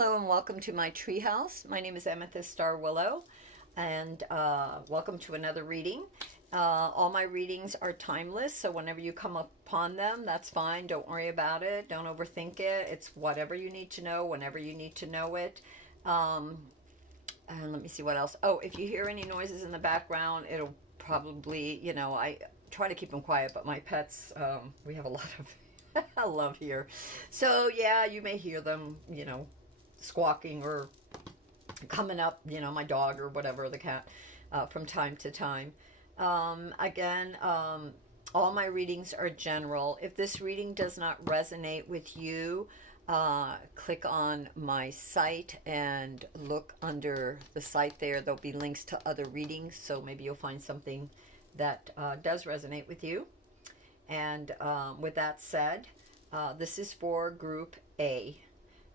Hello and welcome to my treehouse. My name is Amethyst Star Willow, and welcome to another reading. All my readings are timeless, so whenever you come upon them, that's fine. Don't worry about it. Don't overthink it. It's whatever you need to know, whenever you need to know it. Um, and let me see what else. Oh, if you hear any noises in the background, it'll probably, I try to keep them quiet, but my pets, we have a lot of love here. So, yeah, you may hear them, squawking or coming up, my dog or whatever, the cat, from time to time. Again, all my readings are general. If this reading does not resonate with you, click on my site and look under the site there. There'll be links to other readings, so maybe you'll find something that does resonate with you. And with that said, this is for Group A.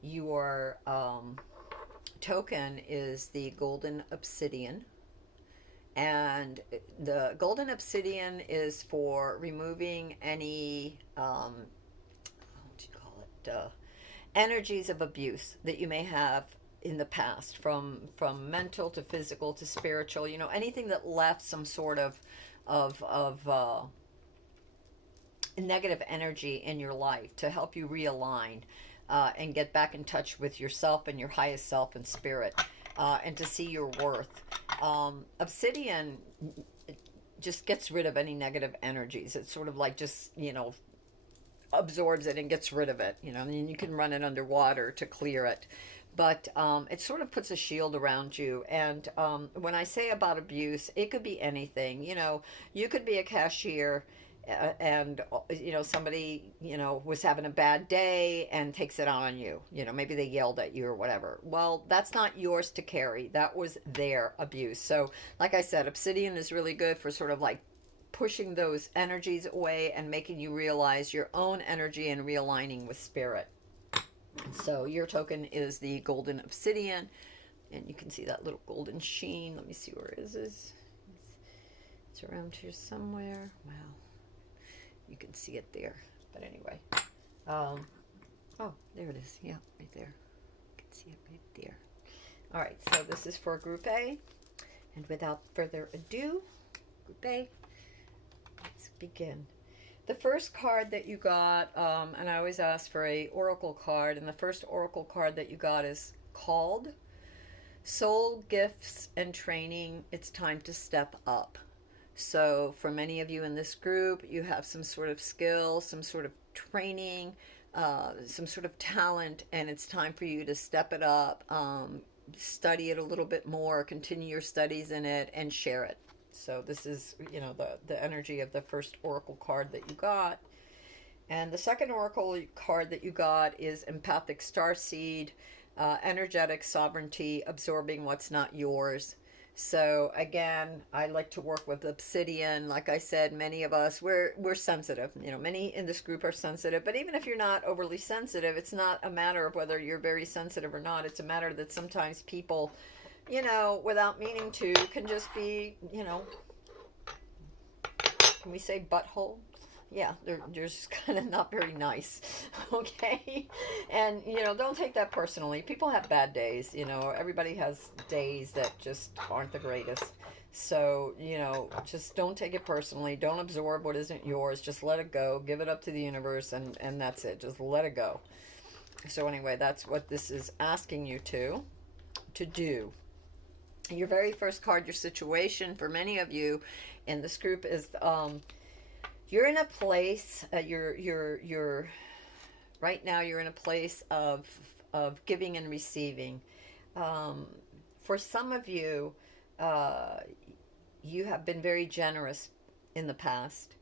Your token is the Golden Obsidian. And the Golden Obsidian is for removing any, what do you call it, energies of abuse that you may have in the past, from mental to physical to spiritual, anything that left some sort of negative energy in your life, to help you realign and get back in touch with yourself and your highest self and spirit, and to see your worth. Obsidian just gets rid of any negative energies. It's sort of like just, absorbs it and gets rid of it. And you can run it underwater to clear it. But it sort of puts a shield around you. And when I say about abuse, it could be anything. You could be a cashier, and somebody was having a bad day and takes it out on you. Maybe they yelled at you or whatever. Well, that's not yours to carry. That was their abuse. So like I said, Obsidian is really good for sort of like pushing those energies away and making you realize your own energy and realigning with spirit. So your token is the Golden Obsidian, and you can see that little golden sheen. Let me see where it is. It's around here somewhere. Wow. You can see it there. But anyway. Oh, there it is. Yeah, right there. You can see it right there. All right, so this is for Group A. And without further ado, Group A, let's begin. The first card that you got, and I always ask for a oracle card, and the first oracle card that you got is called Soul Gifts and Training. It's time to step up. So for many of you in this group, you have some sort of skill, some sort of training, some sort of talent, and it's time for you to step it up, study it a little bit more, continue your studies in it, and share it. So this is, the energy of the first oracle card that you got. And the second oracle card that you got is Empathic Starseed, Energetic Sovereignty, Absorbing What's Not Yours. So again, I like to work with Obsidian. Like I said, many of us, we're sensitive. Many in this group are sensitive. But even if you're not overly sensitive, it's not a matter of whether you're very sensitive or not. It's a matter that sometimes people, without meaning to, can just be, can we say butthole? Yeah, they're just kind of not very nice, okay? And, don't take that personally. People have bad days, everybody has days that just aren't the greatest. So, just don't take it personally. Don't absorb what isn't yours. Just let it go. Give it up to the universe, and that's it. Just let it go. So anyway, that's what this is asking you to do. Your very first card, your situation, for many of you in this group is... you're in a place, you're right now you're in a place of giving and receiving. For some of you, you have been very generous in the past,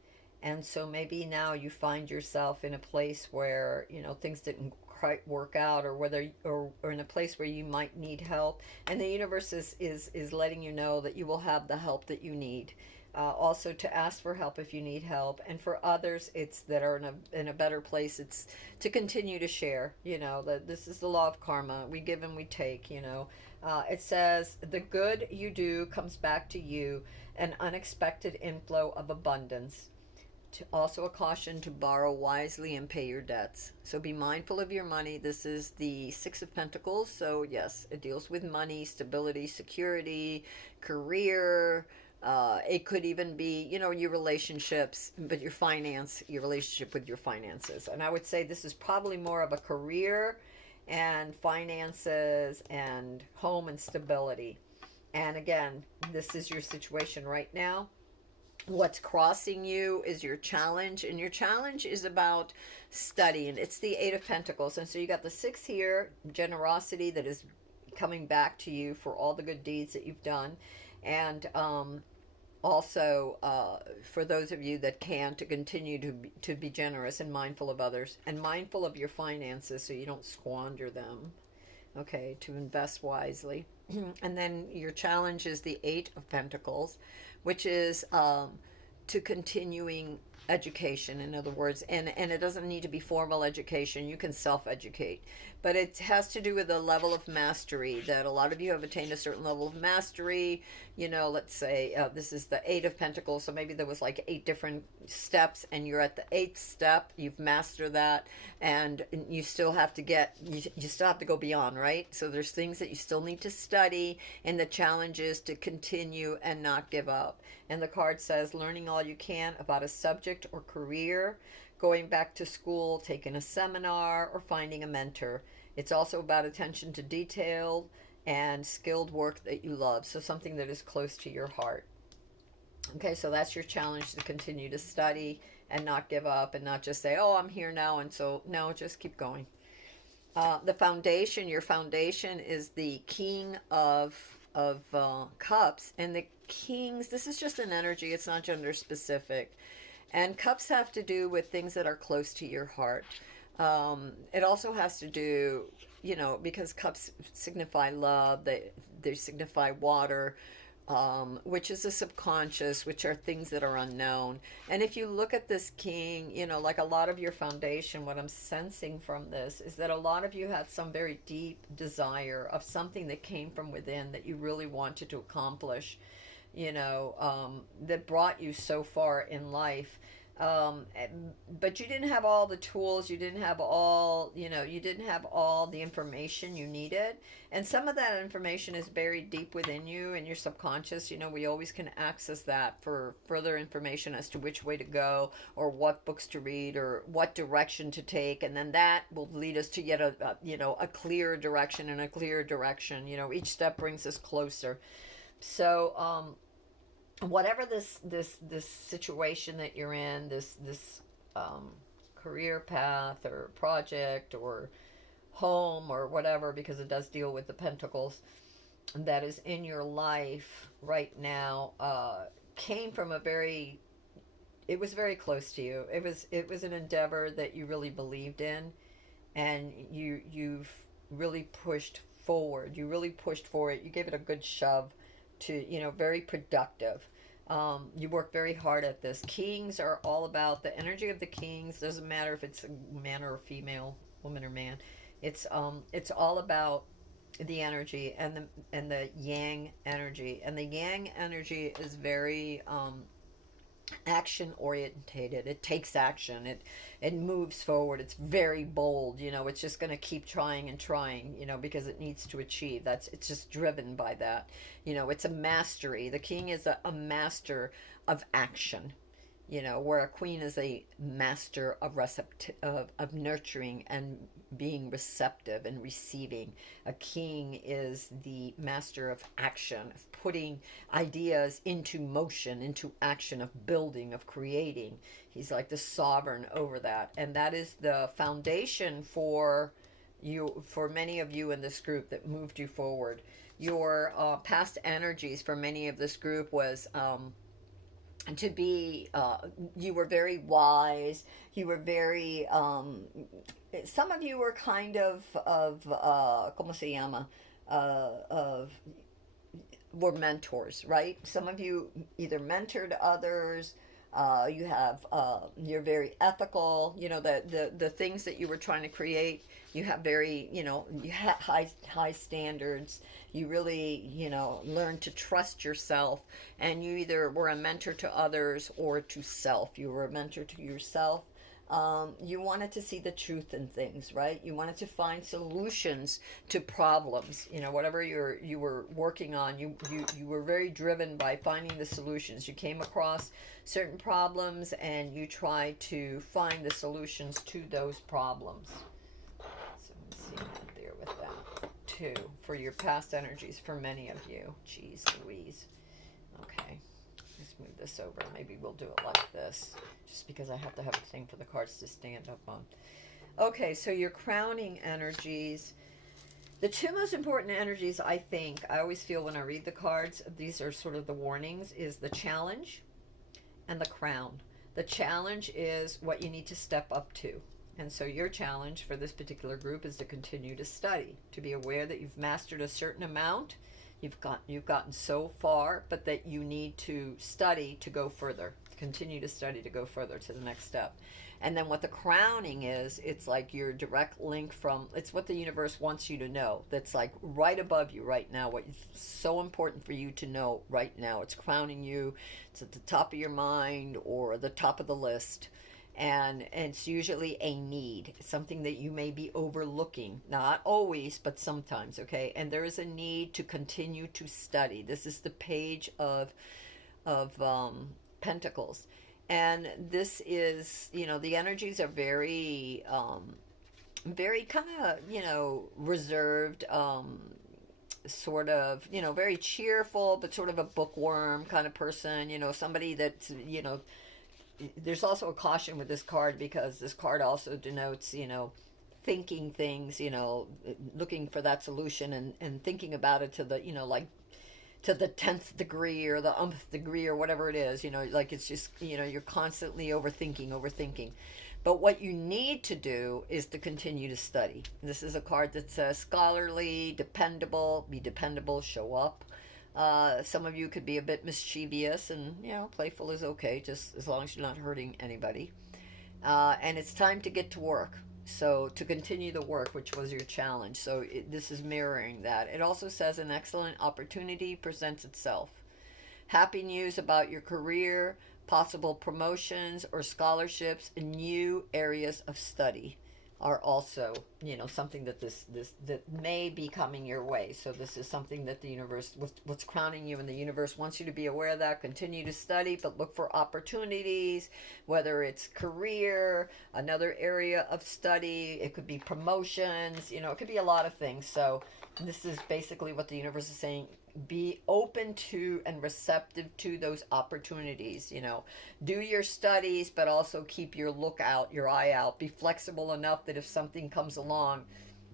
and so maybe now you find yourself in a place where things didn't quite work out, or whether or in a place where you might need help, and the universe is letting you know that you will have the help that you need. Also to ask for help if you need help, and for others it's that are in a better place, it's to continue to share. That this is the law of karma. We give and we take. It says the good you do comes back to you, an unexpected inflow of abundance. Also a caution to borrow wisely and pay your debts. So be mindful of your money. This is the Six of Pentacles. So yes, it deals with money, stability, security, career. It could even be, your relationships, but your relationship with your finances. And I would say this is probably more of a career and finances and home and stability. And again, this is your situation right now. What's crossing you is your challenge, and your challenge is about studying. It's the Eight of Pentacles, and so you got the Six here, generosity that is coming back to you for all the good deeds that you've done, and also for those of you that can, to continue to be generous and mindful of others and mindful of your finances so you don't squander them. Okay, to invest wisely. And then your challenge is the Eight of Pentacles, which is to continuing education, in other words, and it doesn't need to be formal education. You can self-educate, but it has to do with a level of mastery that a lot of you have attained a certain level of mastery. Let's say this is the Eight of Pentacles, so maybe there was like 8 different steps, and you're at the 8th step. You've mastered that, and you still have to you still have to go beyond, right? So there's things that you still need to study, and the challenge is to continue and not give up. And the card says learning all you can about a subject or career, going back to school, taking a seminar, or finding a mentor. It's also about attention to detail and skilled work that you love, so something that is close to your heart. Okay, so that's your challenge, to continue to study and not give up and not just say, oh, I'm here now, and so no, just keep going. The foundation, your foundation is the King of Cups, and the Kings, this is just an energy, it's not gender specific. And cups have to do with things that are close to your heart. It also has to do, because cups signify love, they signify water, which is the subconscious, which are things that are unknown. And if you look at this king, like a lot of your foundation, what I'm sensing from this is that a lot of you had some very deep desire of something that came from within that you really wanted to accomplish, that brought you so far in life. But you didn't have all the tools, you didn't have all the information you needed, and some of that information is buried deep within you in your subconscious. We always can access that for further information as to which way to go, or what books to read, or what direction to take, and then that will lead us to yet a clearer direction, and a clearer direction. Each step brings us closer. So whatever this situation that you're in, this career path or project or home or whatever, because it does deal with the pentacles, that is in your life right now, came from it was very close to you. It was an endeavor that you really believed in, and you've really pushed forward. You really pushed for it. You gave it a good shove to, very productive. You work very hard at this. Kings are all about the energy of the kings. Doesn't matter if it's a man or a female, woman or man. It's all about the energy and the yang energy. And the yang energy is very action orientated. It takes action. It moves forward. It's very bold. It's just going to keep trying and trying, because it needs to achieve. It's just driven by that. It's a mastery. The king is a master of action, where a queen is a master of of nurturing and being receptive and receiving. A king is the master of action, of putting ideas into motion, into action, of building, of creating. He's like the sovereign over that, and that is the foundation for many of you in this group that moved you forward. Your past energies for many of this group was to be, you were very wise, you were very, some of you were kind of ¿cómo se llama? Were mentors, right? Some of you either mentored others, You have you're very ethical. You know, the things that you were trying to create. You have very, you know, you have high standards. You really, you know, learn to trust yourself, and you either were a mentor to others or to self. You were a mentor to yourself. You wanted to see the truth in things, right? You wanted to find solutions to problems. You know, whatever you were working on, you were very driven by finding the solutions. You came across certain problems and you tried to find the solutions to those problems. So let's see out there with that too for your past energies for many of you. Jeez Louise. Okay. Let's move this over. Maybe we'll do it like this, just because I have to have a thing for the cards to stand up on. Okay, so your crowning energies. The two most important energies, I think, I always feel when I read the cards, these are sort of the warnings, is the challenge and the crown. The challenge is what you need to step up to. And so your challenge for this particular group is to continue to study, to be aware that you've mastered a certain amount. You've gotten so far, but that you need to study to go further. Continue to study to go further to the next step. And then what the crowning is, it's like your direct link from, it's what the universe wants you to know. That's like right above you right now, what is so important for you to know right now. It's crowning you. It's at the top of your mind or the top of the list. And it's usually a need, something that you may be overlooking, not always, but sometimes. Okay, and there is a need to continue to study. This is the page of Pentacles, and this is, you know, the energies are very very kind of, you know, reserved, sort of, you know, very cheerful, but sort of a bookworm kind of person, you know, somebody that's, you know, there's also a caution with this card, because this card also denotes, you know, thinking things, you know, looking for that solution, and thinking about it to the, you know, like to the 10th degree or the umpth degree or whatever it is, you know, like it's just, you know, you're constantly overthinking. But what you need to do is to continue to study. This is a card that says scholarly, dependable, be dependable, show up. Some of you could be a bit mischievous, and, you know, playful is okay, just as long as you're not hurting anybody. And it's time to get to work. So to continue the work, which was your challenge. So this is mirroring that. It also says an excellent opportunity presents itself. Happy news about your career, possible promotions or scholarships in new areas of study are also, you know, something that this that may be coming your way. So this is something that the universe, what's crowning you, and the universe wants you to be aware of that. Continue to study, but look for opportunities, whether it's career, another area of study. It could be promotions, you know, it could be a lot of things. So this is basically what the universe is saying. Be open to and receptive to those opportunities. You know, do your studies, but also keep your your eye out. Be flexible enough that if something comes along,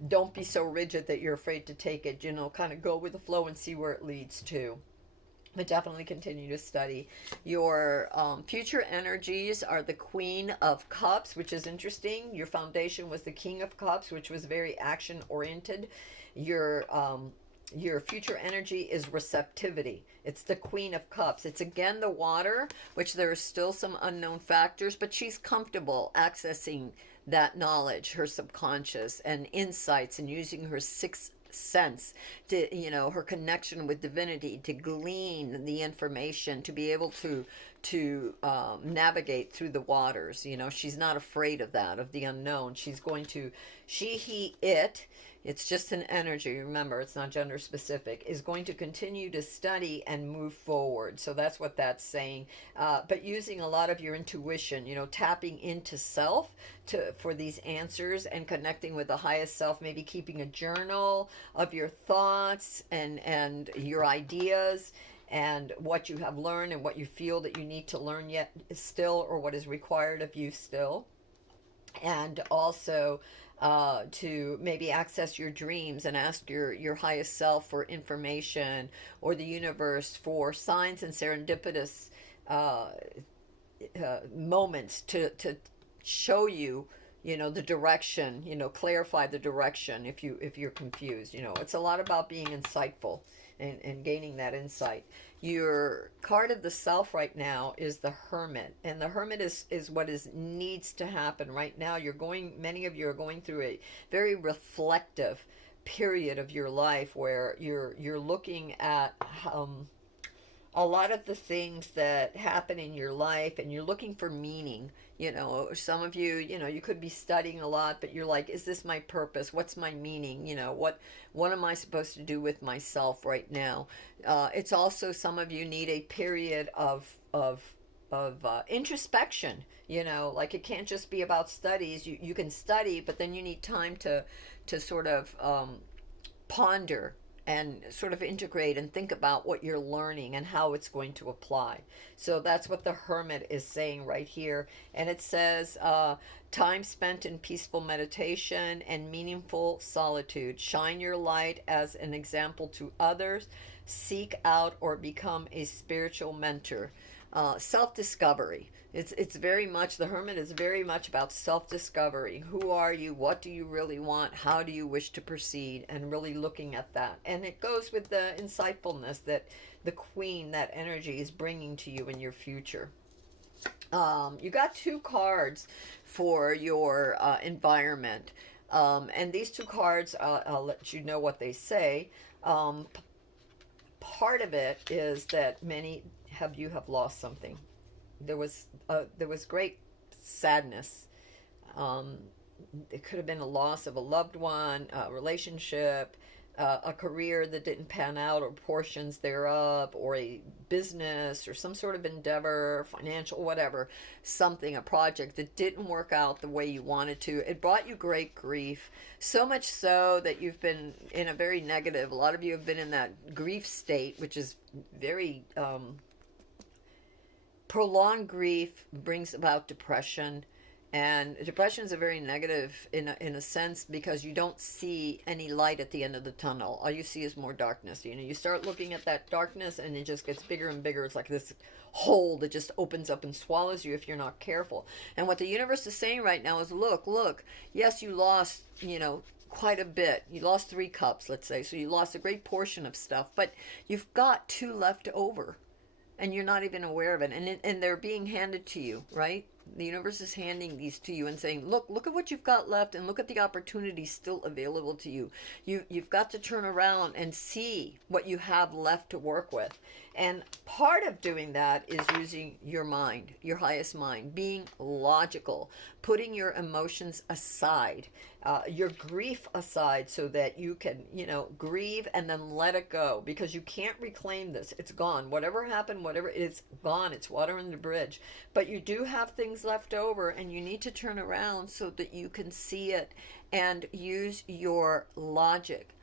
don't be so rigid that you're afraid to take it. You know, kind of go with the flow and see where it leads to. But definitely continue to study. Your future energies are the Queen of Cups, which is interesting. Your foundation was the King of Cups, which was very action oriented. Your future energy is receptivity. It's the Queen of Cups. It's again the water, which there are still some unknown factors, but she's comfortable accessing that knowledge, her subconscious and insights, and using her sixth sense to, you know, her connection with divinity to glean the information, to be able to navigate through the waters. You know, she's not afraid of that, of the unknown. She's going to, she, he, it, it's just an energy, remember, it's not gender specific, is going to continue to study and move forward. So that's what that's saying. But using a lot of your intuition, you know, tapping into self for these answers, and connecting with the highest self, maybe keeping a journal of your thoughts and your ideas, and what you have learned and what you feel that you need to learn yet still, or what is required of you still. And also to maybe access your dreams and ask your highest self for information, or the universe for signs and serendipitous moments to show you the direction, clarify the direction if you're confused. It's a lot about being insightful and gaining that insight. Your card of the self right now is the Hermit, and the Hermit is what is needs to happen right now. Many of you are going through a very reflective period of your life where you're looking at a lot of the things that happen in your life, and you're looking for meaning. Some of you, you could be studying a lot, but you're like, is this my purpose? What's my meaning? What am I supposed to do with myself right now? It's also, some of you need a period of introspection. Like, it can't just be about studies. You can study, but then you need time to sort of ponder and sort of integrate and think about what you're learning and how it's going to apply. So that's what the Hermit is saying right here. And it says, time spent in peaceful meditation and meaningful solitude. Shine your light as an example to others. Seek out or become a spiritual mentor. Self-discovery. It's very much, the Hermit is very much about self-discovery. Who are you? What do you really want? How do you wish to proceed? And really looking at that. And it goes with the insightfulness that the Queen, that energy, is bringing to you in your future. You got two cards for your environment. And these two cards, I'll let you know what they say. Part of it is that many of you have lost something. There was great sadness. It could have been a loss of a loved one, a relationship, a career that didn't pan out, or portions thereof, or a business, or some sort of endeavor, financial, whatever, something, a project that didn't work out the way you wanted to. It brought you great grief, so much so that you've been in a very negative, a lot of you have been in that grief state, which is very prolonged. Grief brings about depression, and depression is a very negative in a sense, because you don't see any light at the end of the tunnel. All you see is more darkness. You start looking at that darkness, and it just gets bigger and bigger. It's like this hole that just opens up and swallows you if you're not careful. And what the universe is saying right now is, look, yes, you lost, quite a bit. You lost 3 cups, let's say, so you lost a great portion of stuff, but you've got 2 left over, and you're not even aware of it, and they're being handed to you, right? The universe is handing these to you and saying, look at what you've got left, and look at the opportunities still available to you. You've got to turn around and see what you have left to work with. And part of doing that is using your mind, your highest mind, being logical, putting your emotions aside, your grief aside, so that you can, grieve and then let it go, because you can't reclaim this. It's gone. Whatever happened, whatever, it's gone. It's water in the bridge. But you do have things left over, and you need to turn around so that you can see it and use your logic,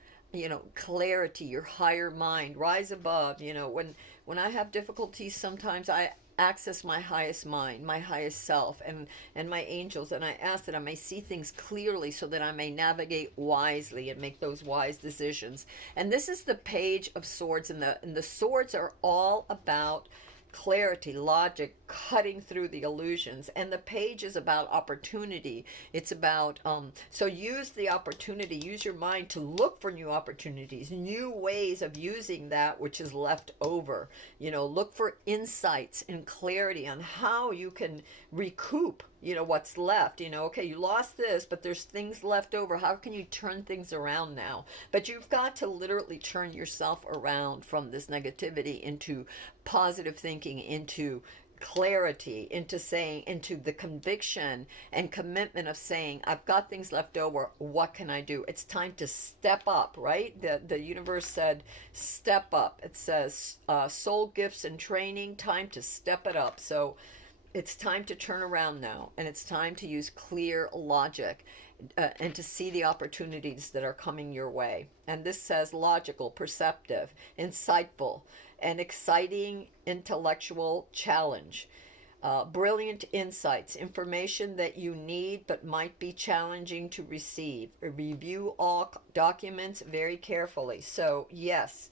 clarity, your higher mind, rise above. When I have difficulties, sometimes I access my highest mind, my highest self, and my angels, and I ask that I may see things clearly, so that I may navigate wisely and make those wise decisions. And this is the Page of Swords, and the swords are all about clarity, logic, cutting through the illusions. And the page is about opportunity. It's about, so use the opportunity, use your mind to look for new opportunities, new ways of using that which is left over. Look for insights and clarity on how you can recoup, what's left. Okay, you lost this, but there's things left over. How can you turn things around now? But you've got to literally turn yourself around from this negativity into positive thinking, into clarity, into the conviction and commitment of saying, I've got things left over. What can I do? It's time to step up, right? The universe said, step up. It says, soul gifts and training, time to step it up. So it's time to turn around now, and it's time to use clear logic and to see the opportunities that are coming your way. And this says logical, perceptive, insightful, an exciting intellectual challenge. Brilliant insights, information that you need but might be challenging to receive. Review all documents very carefully. So yes,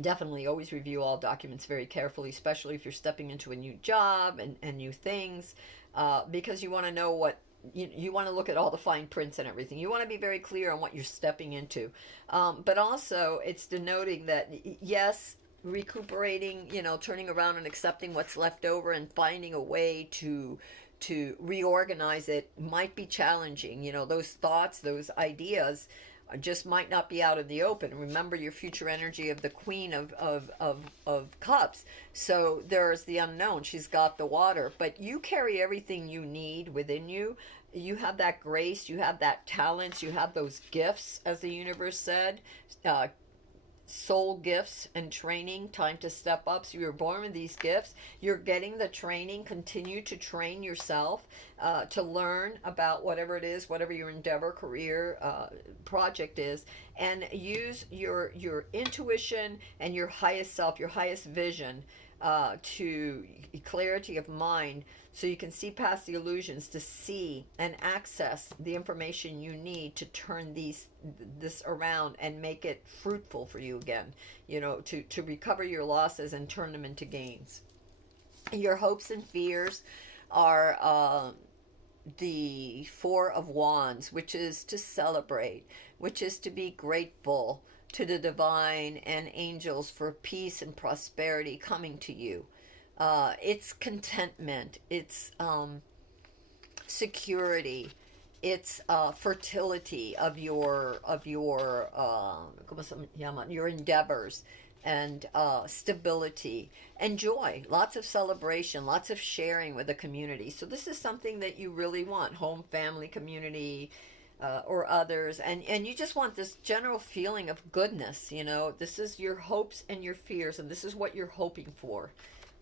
definitely always review all documents very carefully, especially if you're stepping into a new job and new things, because you want to know you want to look at all the fine prints and everything. You want to be very clear on what you're stepping into. But also, it's denoting that, yes, recuperating, turning around and accepting what's left over and finding a way to reorganize it might be challenging. Those thoughts, those ideas just might not be out in the open. Remember your future energy of the Queen of Cups. So there's the unknown. She's got the water, but you carry everything you need within you. You have that grace, you have that talents, you have those gifts, as the universe said. Soul gifts and training, time to step up. So you're born with these gifts, you're getting the training. Continue to train yourself, to learn about whatever it is, whatever your endeavor, career, project is, and use your intuition and your highest self, your highest vision, to clarity of mind, so you can see past the illusions, to see and access the information you need to turn this around and make it fruitful for you again, to recover your losses and turn them into gains. Your hopes and fears are the Four of Wands, which is to celebrate, which is to be grateful to the divine and angels for peace and prosperity coming to you. It's contentment, it's security, it's fertility of your endeavors, and stability and joy, lots of celebration, lots of sharing with the community. So this is something that you really want: home, family, community, or others, and you just want this general feeling of goodness. This is your hopes and your fears, and this is what you're hoping for.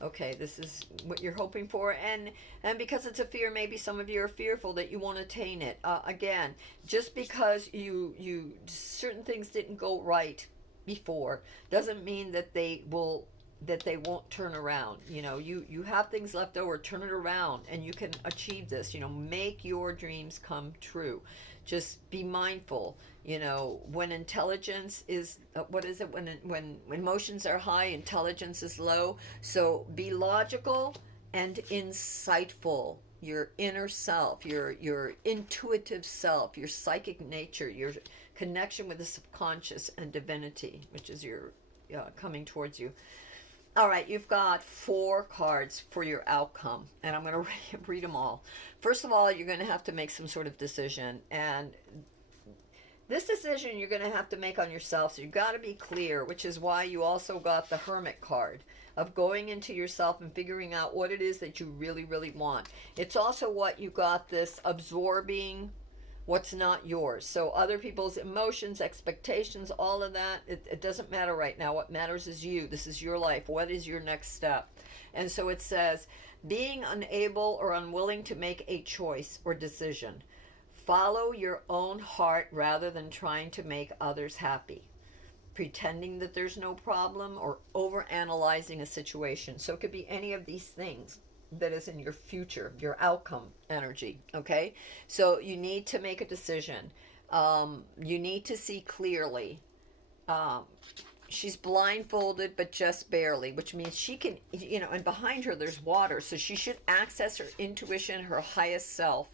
Okay, this is what you're hoping for, and because it's a fear, maybe some of you are fearful that you won't attain it. Again, just because you certain things didn't go right before doesn't mean that they won't turn around. You have things left over. Turn it around, and you can achieve this. Make your dreams come true. Just be mindful. When intelligence is, what is it? When emotions are high, intelligence is low. So be logical and insightful. Your inner self, your intuitive self, your psychic nature, your connection with the subconscious and divinity, which is your coming towards you. All right, you've got 4 cards for your outcome, and I'm going to read them all. First of all, you're going to have to make some sort of decision, and this decision you're going to have to make on yourself, so you've got to be clear, which is why you also got the Hermit card, of going into yourself and figuring out what it is that you really, really want. It's also what you got, this absorbing what's not yours. So other people's emotions, expectations, all of that, it doesn't matter right now. What matters is you. This is your life. What is your next step? And so it says, being unable or unwilling to make a choice or decision. Follow your own heart rather than trying to make others happy. Pretending that there's no problem, or overanalyzing a situation. So it could be any of these things that is in your future, your outcome energy. Okay, so you need to make a decision. You need to see clearly. She's blindfolded, but just barely, which means she can, and behind her there's water, so she should access her intuition, her highest self,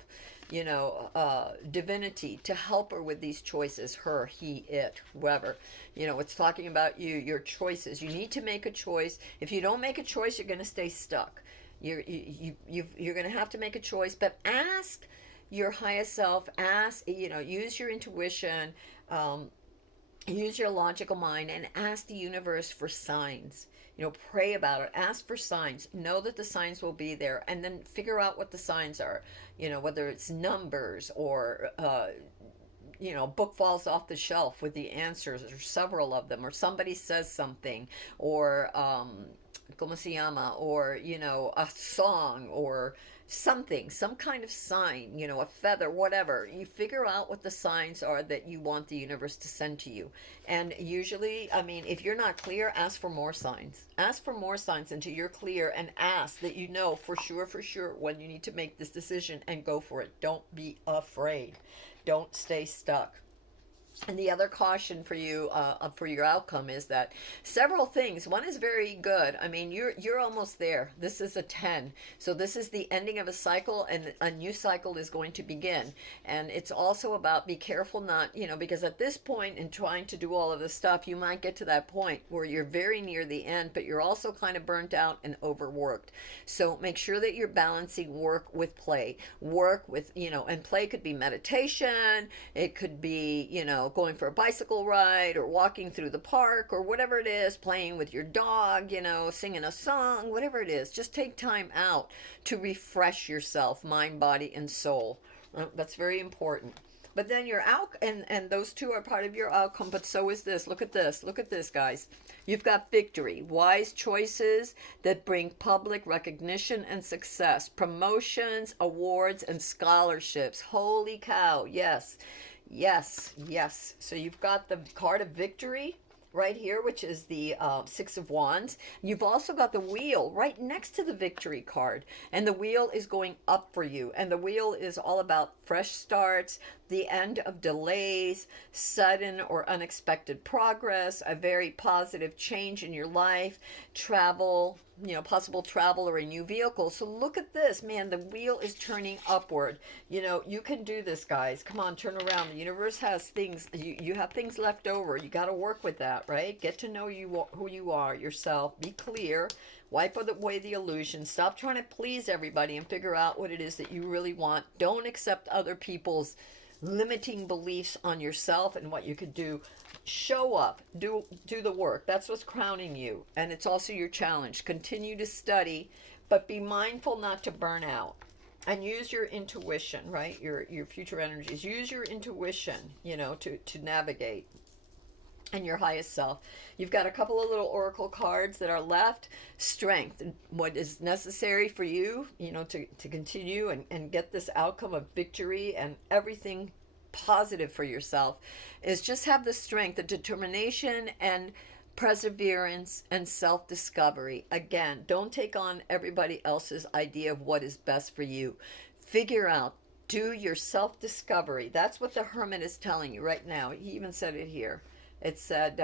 divinity, to help her with these choices. Her, he, it, whoever. It's talking about you, your choices. You need to make a choice. If you don't make a choice, you're going to stay stuck. You're going to have to make a choice, but ask your highest self, use your intuition, use your logical mind, and ask the universe for signs. Pray about it, ask for signs, know that the signs will be there, and then figure out what the signs are, whether it's numbers or, book falls off the shelf with the answers, or several of them, or somebody says something, or, como se llama, or a song, or something, some kind of sign, a feather, whatever. You figure out what the signs are that you want the universe to send to you. And usually, if you're not clear, ask for more signs. Ask for more signs until you're clear, and ask that for sure when you need to make this decision, and go for it. Don't be afraid. Don't stay stuck. And the other caution for you, for your outcome, is that several things. One is very good. I mean, you're almost there. This is a 10, so this is the ending of a cycle, and a new cycle is going to begin. And it's also about, be careful not, because at this point in trying to do all of this stuff, you might get to that point where you're very near the end, but you're also kind of burnt out and overworked. So make sure that you're balancing work with play. Work with, and play could be meditation. It could be, going for a bicycle ride, or walking through the park, or whatever it is, playing with your dog, singing a song, whatever it is. Just take time out to refresh yourself, mind, body, and soul. That's very important. But then your out, and those two are part of your outcome, but so is this. Look at this. Look at this, guys. You've got victory, wise choices that bring public recognition and success, promotions, awards, and scholarships. Holy cow. Yes. Yes, yes. So you've got the card of victory right here, which is the Six of Wands. You've also got the wheel right next to the victory card. And the wheel is going up for you. And the wheel is all about fresh starts, the end of delays, sudden or unexpected progress, a very positive change in your life, travel, possible travel or a new vehicle. So look at this, man, the wheel is turning upward. You can do this, guys. Come on, turn around. The universe has things, you have things left over. You got to work with that, right? Get to know who you are, yourself. Be clear. Wipe away the illusion. Stop trying to please everybody and figure out what it is that you really want. Don't accept other people's limiting beliefs on yourself and what you could do. Show up, do the work. That's what's crowning you, and it's also your challenge. Continue to study, but be mindful not to burn out, and use your intuition, right? Your future energies. Use your intuition, to navigate, and your highest self. You've got a couple of little oracle cards that are left. Strength, what is necessary for you, to continue and get this outcome of victory and everything positive for yourself, is just have the strength, the determination, and perseverance and self-discovery. Again, don't take on everybody else's idea of what is best for you. Figure out, do your self-discovery. That's what the Hermit is telling you right now. He even said it here. It said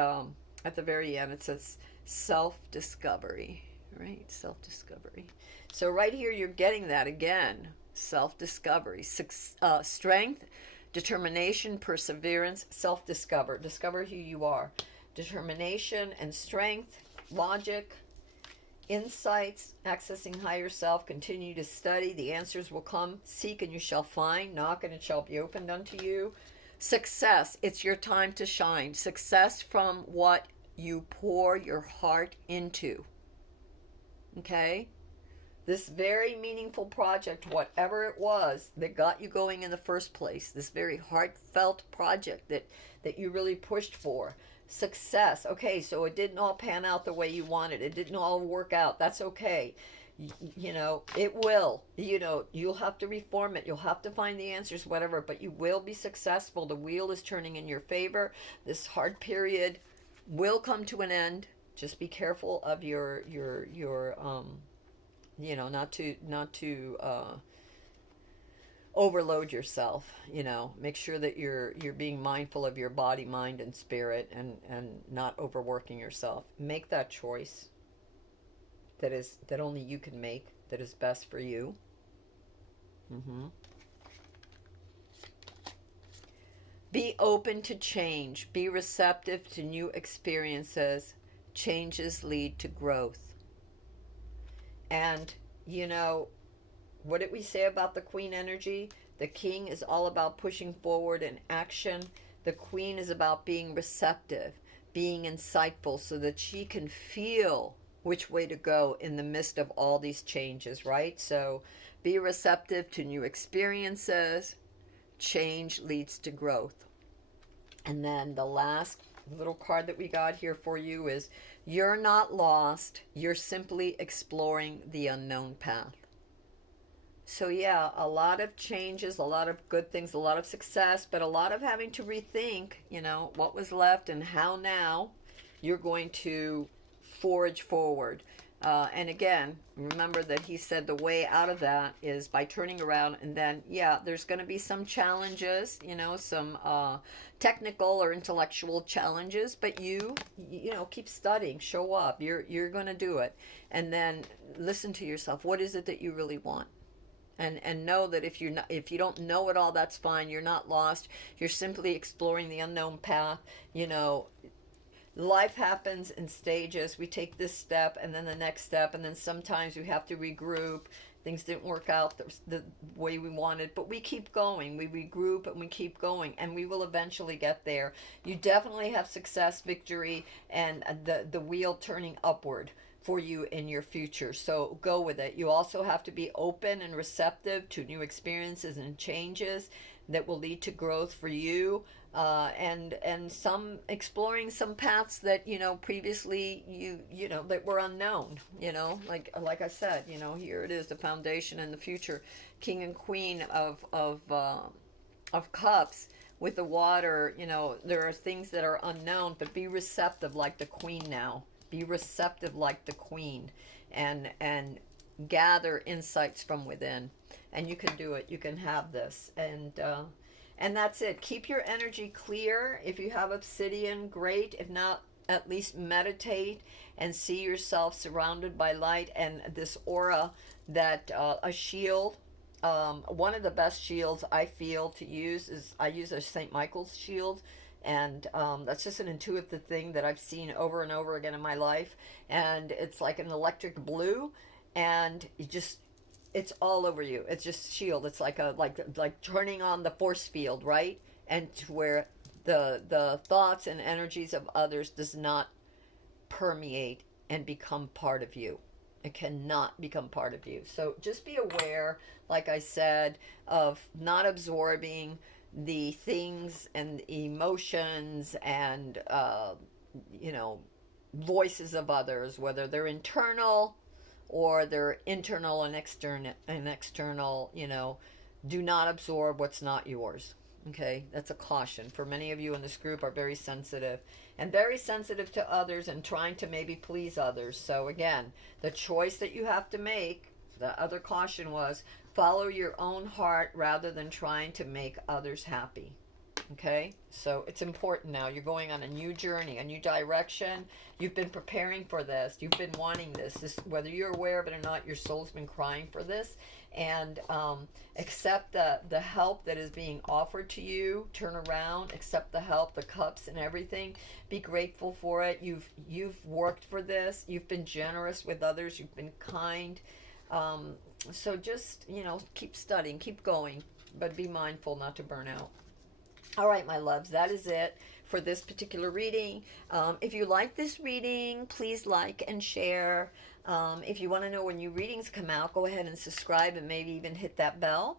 at the very end, it says self-discovery, right? Self-discovery. So right here, you're getting that again. Self-discovery, strength, determination, perseverance, self-discover. Discover who you are. Determination and strength, logic, insights, accessing higher self. Continue to study. The answers will come. Seek and you shall find. Knock and it shall be opened unto you. Success, it's your time to shine. Success from what you pour your heart into. Okay? This very meaningful project, whatever it was that got you going in the first place, this very heartfelt project that you really pushed for. Success. Okay, so it didn't all pan out the way you wanted. It didn't all work out. That's okay. It will. You'll have to reform it. You'll have to find the answers, whatever, but you will be successful. The wheel is turning in your favor. This hard period will come to an end. Just be careful of your not to overload yourself. Make sure that you're being mindful of your body, mind, and spirit, and not overworking yourself. Make that choice that only you can make, that is best for you. Be open to change. Be receptive to new experiences. Changes lead to growth. And, what did we say about the Queen energy? The King is all about pushing forward and action. The Queen is about being receptive, being insightful so that she can feel which way to go in the midst of all these changes, right? So be receptive to new experiences. Change leads to growth. And then the last little card that we got here for you is, you're not lost. You're simply exploring the unknown path. So yeah, a lot of changes, a lot of good things, a lot of success, but a lot of having to rethink, what was left and how now you're going to forge forward. And again, remember that he said the way out of that is by turning around, and then, yeah, there's going to be some challenges, some technical or intellectual challenges, but keep studying, show up. You're going to do it. And then listen to yourself. What is it that you really want? And know that if you don't know it all, that's fine. You're not lost. You're simply exploring the unknown path. Life happens in stages. We take this step and then the next step, and then sometimes we have to regroup. Things didn't work out the way we wanted, but we keep going. We regroup and we keep going, and we will eventually get there. You definitely have success, victory, and the wheel turning upward for you in your future. So go with it. You also have to be open and receptive to new experiences and changes that will lead to growth for you, and some exploring some paths that previously that were unknown. Like I said, here it is, the foundation and the future, king and queen of cups with the water. There are things that are unknown, but be receptive like the queen now. Be receptive like the queen, and gather insights from within, and you can do it. You can have this, and that's it. Keep your energy clear. If you have obsidian, great. If not, at least meditate and see yourself surrounded by light and this aura that a shield. One of the best shields I feel to use is I use a St. Michael's shield. And that's just an intuitive thing that I've seen over and over again in my life. And it's like an electric blue, and it's all over you. It's just shield. It's like like turning on the force field, right? And to where the thoughts and energies of others does not permeate and become part of you. It cannot become part of you. So just be aware, like I said, of not absorbing the things and emotions and voices of others, whether they're internal or they're internal and external. Do not absorb what's not yours. Okay, that's a caution. For many of you in this group are very sensitive to others and trying to maybe please others. So again, the choice that you have to make, the other caution was, follow your own heart rather than trying to make others happy. Okay? So it's important now. You're going on a new journey, a new direction. You've been preparing for this. You've been wanting this. Whether you're aware of it or not, your soul's been crying for this. And accept the help that is being offered to you. Turn around. Accept the help, the cups and everything. Be grateful for it. You've worked for this. You've been generous with others. You've been kind. So just, keep studying, keep going, but be mindful not to burn out. All right, my loves, that is it for this particular reading. If you like this reading, please like and share. If you want to know when new readings come out, go ahead and subscribe and maybe even hit that bell.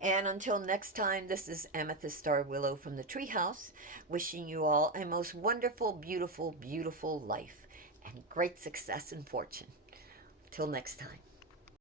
And until next time, this is Amethyst Star Willow from the Treehouse, wishing you all a most wonderful, beautiful, beautiful life and great success and fortune. Till next time.